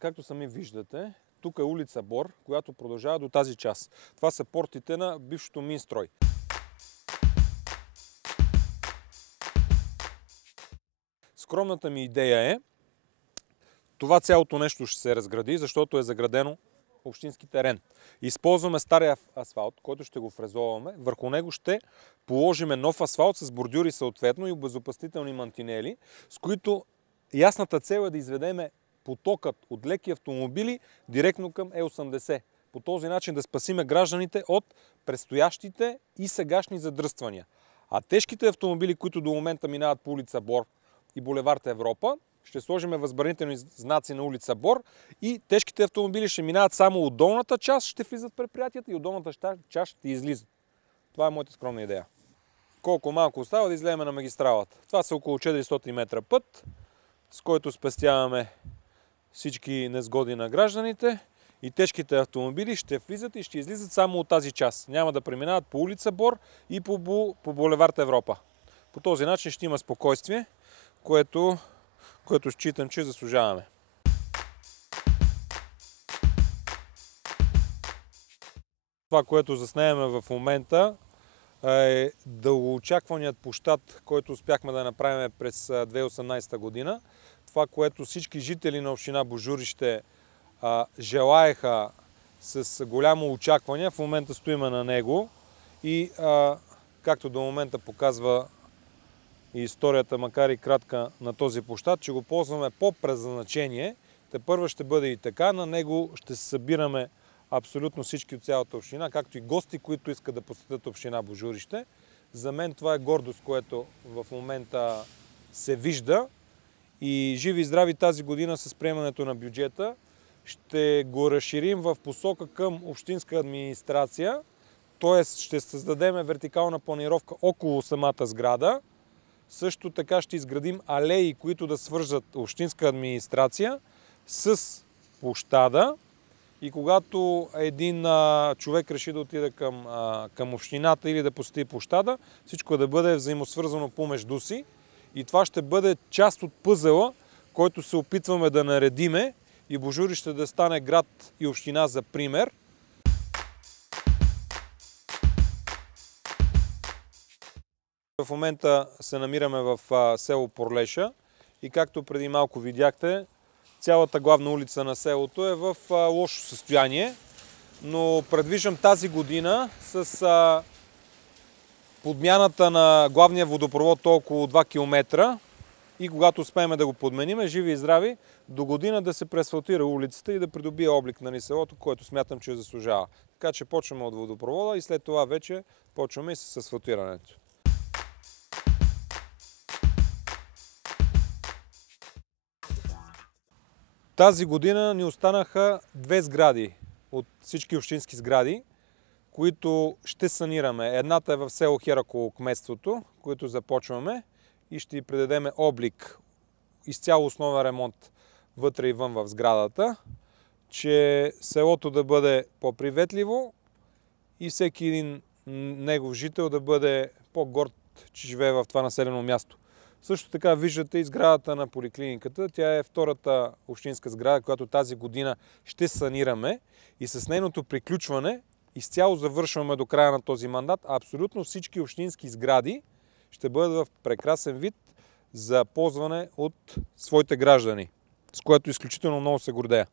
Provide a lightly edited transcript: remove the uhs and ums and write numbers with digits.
Както сами виждате, тук е улица Бор, която продължава до тази част. Това са портите на бившото Минстрой. Скромната ми идея е, това цялото нещо ще се разгради, защото е заградено общински терен. Използваме стария асфалт, който ще го фрезоваме. Върху него ще положиме нов асфалт с бордюри съответно и обезопасителни мантинели, с които ясната цел е да изведеме потокът от леки автомобили директно към Е80. По този начин да спасиме гражданите от предстоящите и сегашни задръствания. А тежките автомобили, които до момента минават по улица Бор и булевард Европа, ще сложим възбранителни знаци на улица Бор и тежките автомобили ще минават само от долната част, ще влизат в предприятията и от долната част ще излизат. Това е моята скромна идея. Колко малко остава да излезем на магистралата. Това са около 400 метра път, с който спестяваме всички незгоди на гражданите и тежките автомобили ще влизат и ще излизат само от тази част. Няма да преминават по улица Бор и по булевард Европа. По този начин ще има спокойствие, което считам, че заслужаваме. Това, което заснемаме в момента, е дългоочакваният площад, който успяхме да направим през 2018 година. Това, което всички жители на община Божурище желаеха с голямо очакване, в момента стоиме на него и както до момента показва и историята, макар и кратка, на този площад, че го ползваме по предназначение. Тепърва ще бъде и така. На него ще се събираме абсолютно всички от цялата община, както и гости, които искат да посетят община Божурище. За мен това е гордост, което в момента се вижда. И живи и здрави тази година с приемането на бюджета ще го разширим в посока към общинска администрация, т.е. ще създадем вертикална планировка около самата сграда. Също така ще изградим алеи, които да свържат общинска администрация с площада. И когато един човек реши да отиде към общината или да посети площада, всичко да бъде взаимосвързано помежду си. И това ще бъде част от пъзела, който се опитваме да наредиме и Божурище да стане град и община за пример. В момента се намираме в село Порлеша и както преди малко видяхте, цялата главна улица на селото е в лошо състояние, но предвиждам тази година с подмяната на главния водопровод около 2 км и когато успеем да го подменим, живи и здрави, до година да се преасфалтира улицата и да придобие облик на селото, който смятам, че заслужава. Така че почваме от водопровода и след това вече почваме и с асфалтирането. Тази година ни останаха 2 сгради от всички общински сгради, които ще санираме. Едната е в село Хераково, кметството, което започваме и ще й придадем облик, изцяло основен ремонт вътре и вън в сградата, че селото да бъде по-приветливо и всеки един негов жител да бъде по-горд, че живее в това населено място. Също така виждате и сградата на поликлиниката. Тя е втората общинска сграда, която тази година ще санираме и с нейното приключване изцяло завършваме до края на този мандат. Абсолютно всички общински сгради ще бъдат в прекрасен вид за ползване от своите граждани, с което изключително много се гордея.